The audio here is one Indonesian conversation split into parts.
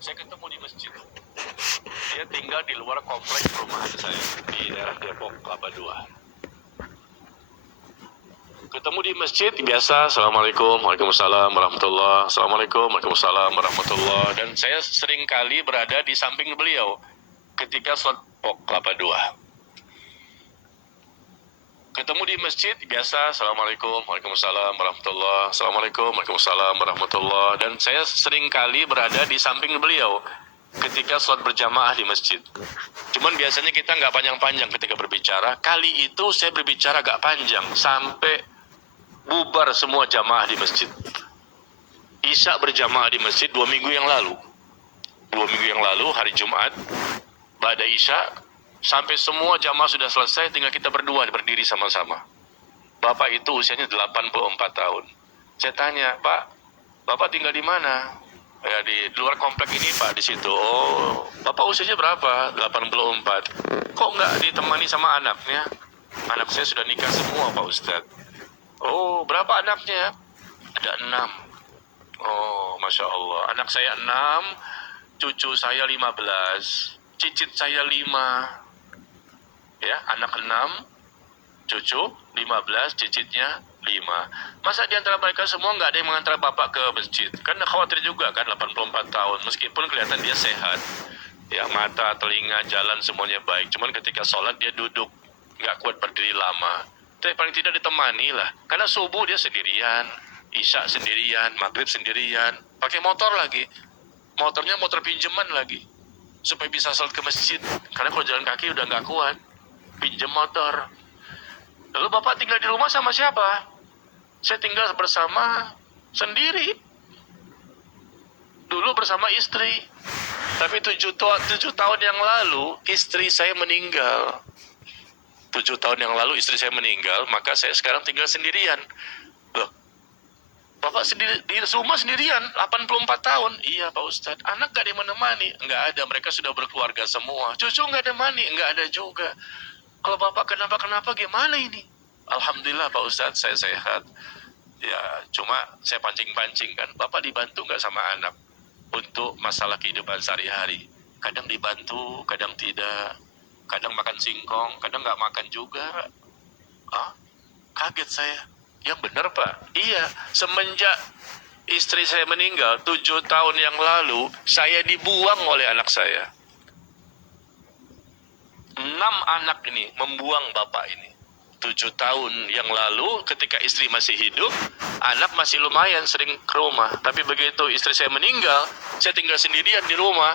Saya ketemu di masjid. Dia tinggal di luar kompleks perumahan saya di daerah Depok Kelapa II. Ketemu di masjid biasa, assalamualaikum, waalaikumsalam, warahmatullah, assalamualaikum, waalaikumsalam, warahmatullah. Dan saya sering kali berada di samping beliau ketika sholat Kelapa II. Ketemu di masjid biasa, assalamualaikum, waalaikumsalam, warahmatullah, assalamualaikum, waalaikumsalam, warahmatullah. Dan saya sering kali berada di samping beliau ketika sholat berjamaah di masjid. Cuman biasanya kita nggak panjang-panjang ketika berbicara. Kali itu saya berbicara agak panjang sampai bubar semua jamaah di masjid. Isya berjamaah di masjid 2 minggu yang lalu. 2 minggu yang lalu hari Jumat, ba'da Isya, sampai semua jamaah sudah selesai, tinggal kita berdua berdiri sama-sama. Bapak itu usianya 84 tahun. Saya tanya, Pak, Bapak tinggal di mana? Ya, di luar komplek ini, Pak, di situ. Oh, Bapak usianya berapa? 84. Kok nggak ditemani sama anaknya? Anak saya sudah nikah semua, Pak Ustadz. Oh, berapa anaknya? Ada 6. Oh, Masya Allah. Anak saya 6, cucu saya 15, cicit saya 5. Ya, anak 6, cucu 15, cicitnya 5. Masa di antara mereka semua nggak ada yang mengantar bapak ke masjid? Kan khawatir juga kan, 84 tahun. Meskipun kelihatan dia sehat, ya mata, telinga, jalan semuanya baik. Cuman ketika sholat dia duduk, nggak kuat berdiri lama. Tapi paling tidak ditemani lah. Karena subuh dia sendirian, isya sendirian, maghrib sendirian. Pakai motor lagi. Motornya motor pinjaman lagi. Supaya bisa sholat ke masjid. Karena kalau jalan kaki udah nggak kuat. Pinjam motor. Lalu bapak tinggal di rumah sama siapa? Saya tinggal bersama sendiri. Dulu bersama istri. Tapi 7 tahun yang lalu istri saya meninggal. 7 tahun yang lalu istri saya meninggal, maka saya sekarang tinggal sendirian. Loh, Bapak sendiri di rumah sendirian, 84 tahun. Iya Pak Ustadz, anak gak ada yang menemani? Enggak ada, mereka sudah berkeluarga semua. Cucu gak ada menemani? Enggak ada juga. Kalau Bapak kenapa-kenapa gimana ini? Alhamdulillah Pak Ustadz, saya sehat. Ya, cuma saya pancing-pancing kan. Bapak dibantu gak sama anak untuk masalah kehidupan sehari-hari? Kadang dibantu, kadang tidak. Kadang makan singkong, kadang nggak makan juga. Ah, kaget saya. Yang benar Pak. Iya, semenjak istri saya meninggal 7 tahun yang lalu, saya dibuang oleh anak saya. 6 anak ini membuang bapak ini. 7 tahun yang lalu ketika istri masih hidup, anak masih lumayan sering ke rumah. Tapi begitu istri saya meninggal, saya tinggal sendirian di rumah.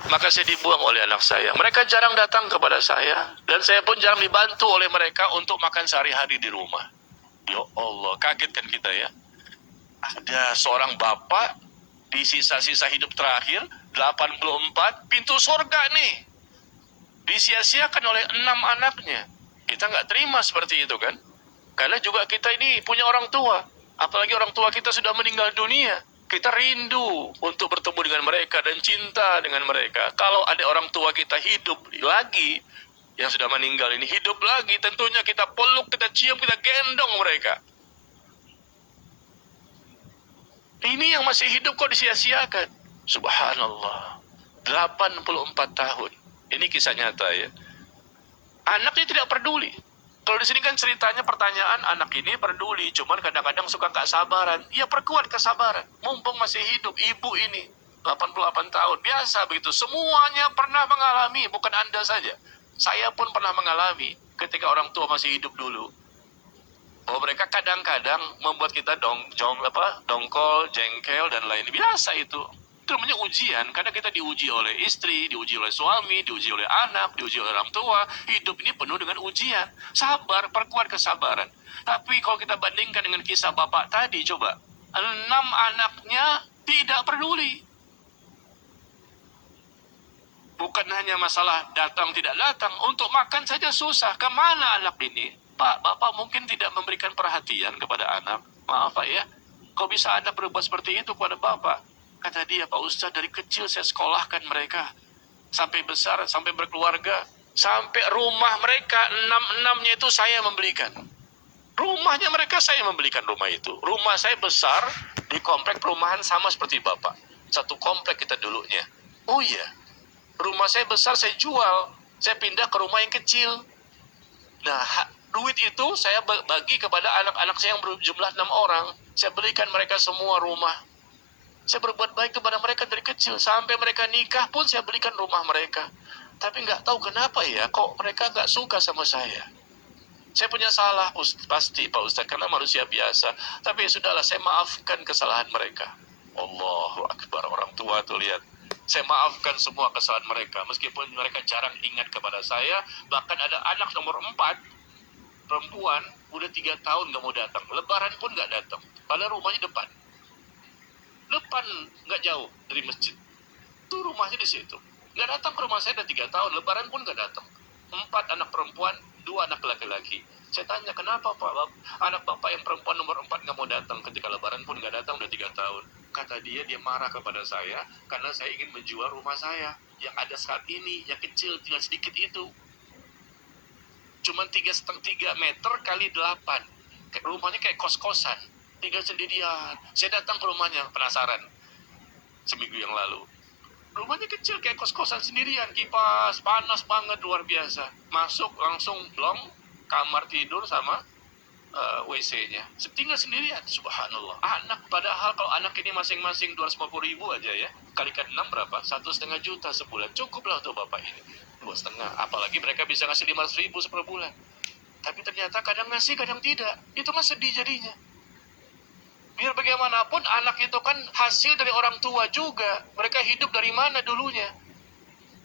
Maka saya dibuang oleh anak saya. Mereka jarang datang kepada saya. Dan saya pun jarang dibantu oleh mereka untuk makan sehari-hari di rumah. Ya Allah, kaget kan kita ya. Ada seorang bapak di sisa-sisa hidup terakhir, 84, pintu surga nih. Disia-siakan oleh 6 anaknya. Kita nggak terima seperti itu kan. Karena juga kita ini punya orang tua. Apalagi orang tua kita sudah meninggal dunia. Kita rindu untuk bertemu dengan mereka dan cinta dengan mereka. Kalau ada orang tua kita hidup lagi, yang sudah meninggal ini hidup lagi, tentunya kita peluk, kita cium, kita gendong mereka. Ini yang masih hidup kok disia-siakan. Subhanallah. 84 tahun. Ini kisah nyata ya. Anaknya tidak peduli. Kalau di sini kan ceritanya pertanyaan anak ini peduli, cuman kadang-kadang suka nggak sabaran. Ya perkuat kesabaran. Mumpung masih hidup ibu ini 88 tahun. Biasa begitu. Semuanya pernah mengalami, bukan Anda saja. Saya pun pernah mengalami ketika orang tua masih hidup dulu. Oh, mereka kadang-kadang membuat kita dongkol, jengkel dan lain. Biasa itu. Itu namanya ujian, karena kita diuji oleh istri, diuji oleh suami, diuji oleh anak, diuji oleh orang tua. Hidup ini penuh dengan ujian. Sabar, perkuat kesabaran. Tapi kalau kita bandingkan dengan kisah bapak tadi, coba. 6 anaknya tidak peduli. Bukan hanya masalah datang tidak datang, untuk makan saja susah. Kemana anak ini? Pak, bapak mungkin tidak memberikan perhatian kepada anak. Maaf Pak ya, kok bisa anak berbuat seperti itu kepada bapak? Kata dia, Pak Ustadz, dari kecil saya sekolahkan mereka. Sampai besar, sampai berkeluarga. Sampai rumah mereka, 6-6-nya itu saya membelikan. Rumahnya mereka saya membelikan rumah itu. Rumah saya besar, di komplek perumahan sama seperti bapak. satu komplek kita dulunya. Oh iya, rumah saya besar, saya jual, saya pindah ke rumah yang kecil. Nah, duit itu saya bagi kepada anak-anak saya yang berjumlah 6 orang. Saya berikan mereka semua rumah. Saya berbuat baik kepada mereka dari kecil. Sampai mereka nikah pun saya berikan rumah mereka. Tapi nggak tahu kenapa ya, kok mereka nggak suka sama saya. Saya punya salah, pasti Pak Ustadz, karena manusia biasa. Tapi ya sudahlah, saya maafkan kesalahan mereka. Allahu Akbar, orang tua tuh lihat. Saya maafkan semua kesalahan mereka, meskipun mereka jarang ingat kepada saya. Bahkan ada anak nomor 4, perempuan, udah 3 tahun gak mau datang. Lebaran pun gak datang. Padahal rumahnya depan. Depan, gak jauh dari masjid. Itu rumahnya di situ. Gak datang ke rumah saya udah 3 tahun. Lebaran pun gak datang. 4 anak perempuan, 2 anak laki-laki. Saya tanya, kenapa Pak? Anak Bapak yang perempuan nomor 4 gak mau datang ketika Lebaran pun gak datang udah 3 tahun. Kata dia marah kepada saya karena saya ingin menjual rumah saya yang ada saat ini, yang kecil, tinggal sedikit itu. Cuma 3,5 meter kali 8. Rumahnya kayak kos-kosan, tinggal sendirian. Saya datang ke rumahnya, penasaran, seminggu yang lalu. Rumahnya kecil kayak kos-kosan sendirian, kipas, panas banget, luar biasa. Masuk langsung blong, kamar tidur sama WC-nya. Tinggal sendirian, subhanallah. Anak, padahal kalau anak ini masing-masing 250.000 aja ya, kalikan 6 berapa? 1,5 juta sebulan. Cukup lah untuk bapak ini. 2,5. Apalagi mereka bisa ngasih 500.000 per bulan. Tapi ternyata kadang ngasih, kadang tidak. Itu mah sedih jadinya. Biar bagaimanapun anak itu kan hasil dari orang tua juga. Mereka hidup dari mana dulunya?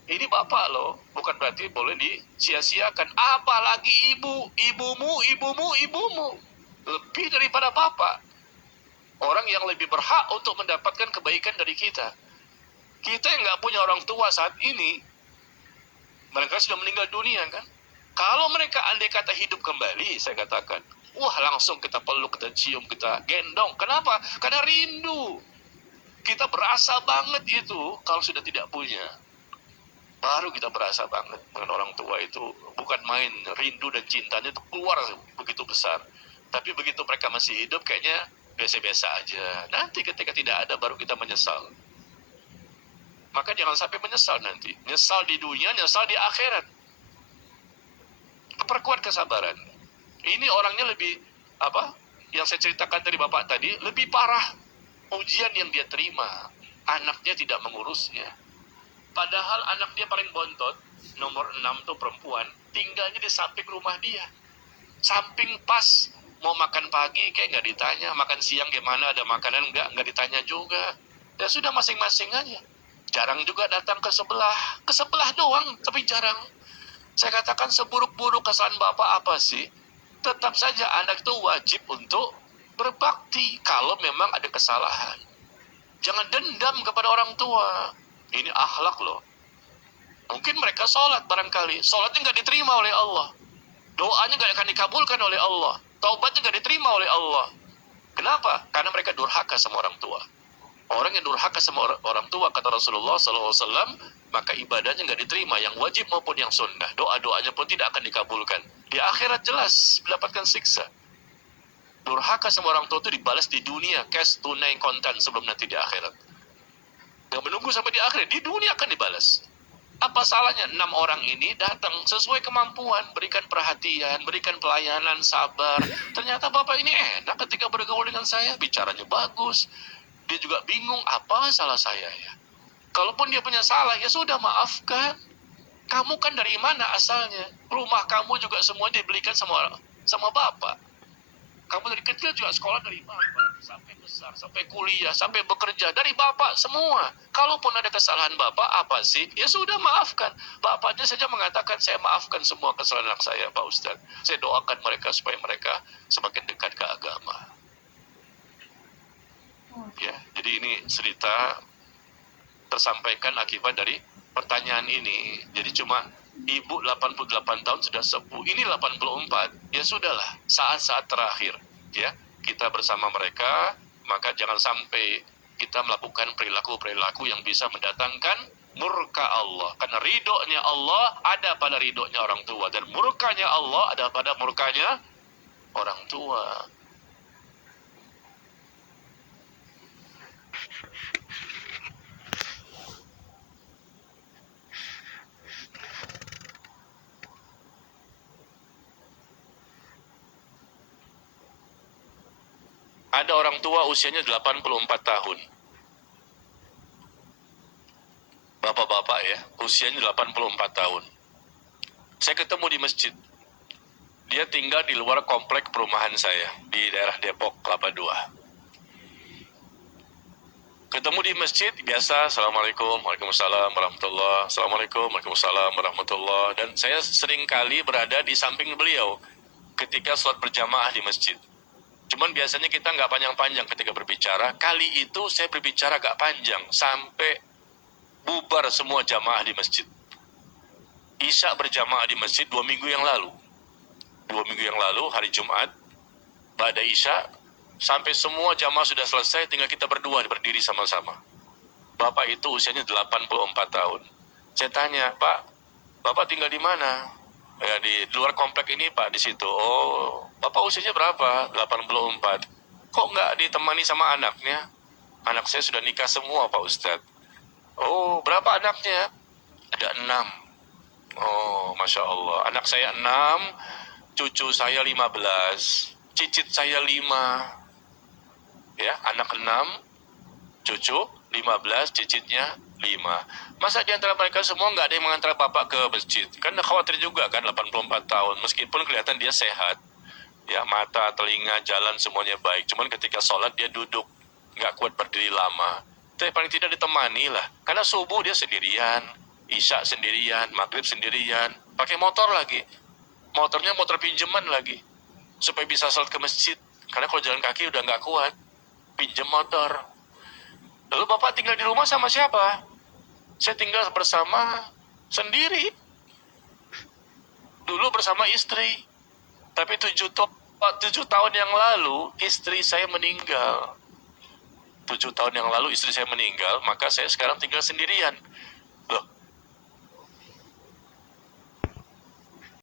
Ini bapak loh, bukan berarti boleh disia-siakan. Apalagi ibumu. Lebih daripada bapak. Orang yang lebih berhak untuk mendapatkan kebaikan dari kita. Kita yang nggak punya orang tua saat ini, mereka sudah meninggal dunia kan. Kalau mereka andai kata hidup kembali, saya katakan, wah langsung kita peluk, kita cium, kita gendong. Kenapa? Karena rindu. Kita berasa banget itu kalau sudah tidak punya. Baru kita berasa banget dengan orang tua itu. Bukan main, rindu dan cintanya itu keluar begitu besar. Tapi begitu mereka masih hidup kayaknya biasa-biasa aja. Nanti ketika tidak ada baru kita menyesal. Maka jangan sampai menyesal nanti. Nyesal di dunia, nyesal di akhirat. Perkuat kesabaran. Ini orangnya lebih, yang saya ceritakan tadi bapak tadi, lebih parah ujian yang dia terima. Anaknya tidak mengurusnya. Padahal anak dia paling bontot, nomor 6 tuh perempuan, tinggalnya di samping rumah dia. Samping pas, mau makan pagi kayak nggak ditanya, makan siang gimana, ada makanan nggak ditanya juga. Ya sudah masing-masing aja. Jarang juga datang ke sebelah doang, tapi jarang. Saya katakan seburuk-buruk kesalahan bapak apa sih? Tetap saja anak itu wajib untuk berbakti kalau memang ada kesalahan. Jangan dendam kepada orang tua. Ini akhlak loh. Mungkin mereka sholat barangkali. Sholatnya nggak diterima oleh Allah. Doanya nggak akan dikabulkan oleh Allah. Taubatnya nggak diterima oleh Allah. Kenapa? Karena mereka durhaka sama orang tua. Orang yang durhaka sama orang tua, kata Rasulullah SAW, maka ibadahnya nggak diterima. Yang wajib maupun yang sunnah. Doa-doanya pun tidak akan dikabulkan. Di akhirat jelas mendapatkan siksa. Durhaka sama orang tua itu dibalas di dunia. Cash, tunai, kontan sebelum nanti di akhirat. Yang menunggu sampai di akhir, di dunia akan dibalas. Apa salahnya 6 orang ini datang sesuai kemampuan, berikan perhatian, berikan pelayanan, sabar. Ternyata bapak ini enak ketika bergaul dengan saya, bicaranya bagus. Dia juga bingung, apa salah saya ya? Kalaupun dia punya salah, ya sudah maafkan. Kamu kan dari mana asalnya? Rumah kamu juga semua dibelikan sama bapak. Kamu dari kecil juga sekolah dari bapak, sampai besar, sampai kuliah, sampai bekerja, dari bapak semua. Kalaupun ada kesalahan bapak, apa sih? Ya sudah maafkan. Bapaknya saja mengatakan, saya maafkan semua kesalahan anak saya, Pak Ustadz. Saya doakan mereka supaya mereka semakin dekat ke agama. Ya, jadi ini cerita tersampaikan akibat dari pertanyaan ini. Jadi cuma ibu 88 tahun sudah sepuh, ini 84. Ya sudahlah, saat-saat terakhir ya kita bersama mereka, maka jangan sampai kita melakukan perilaku-perilaku yang bisa mendatangkan murka Allah. Karena ridhonya Allah ada pada ridhonya orang tua, dan murkanya Allah ada pada murkanya orang tua. Ada orang tua usianya 84 tahun. Bapak-bapak ya, usianya 84 tahun. Saya ketemu di masjid. Dia tinggal di luar komplek perumahan saya, di daerah Depok, Kelapa II. Ketemu di masjid, biasa, Assalamualaikum, Waalaikumsalam, warahmatullah, Assalamualaikum, Waalaikumsalam, warahmatullah. Dan saya sering kali berada di samping beliau ketika sholat berjamaah di masjid. Cuman biasanya kita nggak panjang-panjang ketika berbicara. Kali itu saya berbicara agak panjang, sampai bubar semua jamaah di masjid. Isya berjamaah di masjid 2 minggu yang lalu. 2 minggu yang lalu, hari Jumat, pada Isya, sampai semua jamaah sudah selesai, tinggal kita berdua berdiri sama-sama. Bapak itu usianya 84 tahun. Saya tanya, Pak, Bapak tinggal di mana? Ya, di luar komplek ini, Pak, di situ. Oh, Bapak usianya berapa? 84. Kok nggak ditemani sama anaknya? Anak saya sudah nikah semua, Pak Ustadz. Oh, berapa anaknya? Ada 6. Oh, Masya Allah. Anak saya 6, cucu saya 15, cicit saya 5. Ya, anak 6, cucu 15, cicitnya 5. Masa di antara mereka semua nggak ada yang mengantar bapak ke masjid? Kan khawatir juga kan, 84 tahun. Meskipun kelihatan dia sehat, ya mata, telinga, jalan semuanya baik. Cuman ketika sholat dia duduk, nggak kuat berdiri lama. Tapi paling tidak ditemani lah. Karena subuh dia sendirian, isya sendirian, maghrib sendirian, pakai motor lagi. Motornya motor pinjaman lagi, supaya bisa sholat ke masjid. Karena kalau jalan kaki udah nggak kuat, pinjam motor. Lalu bapak tinggal di rumah sama siapa? Saya tinggal bersama sendiri. Dulu bersama istri. Tapi 7 tahun yang lalu istri saya meninggal. 7 tahun yang lalu istri saya meninggal, maka saya sekarang tinggal sendirian.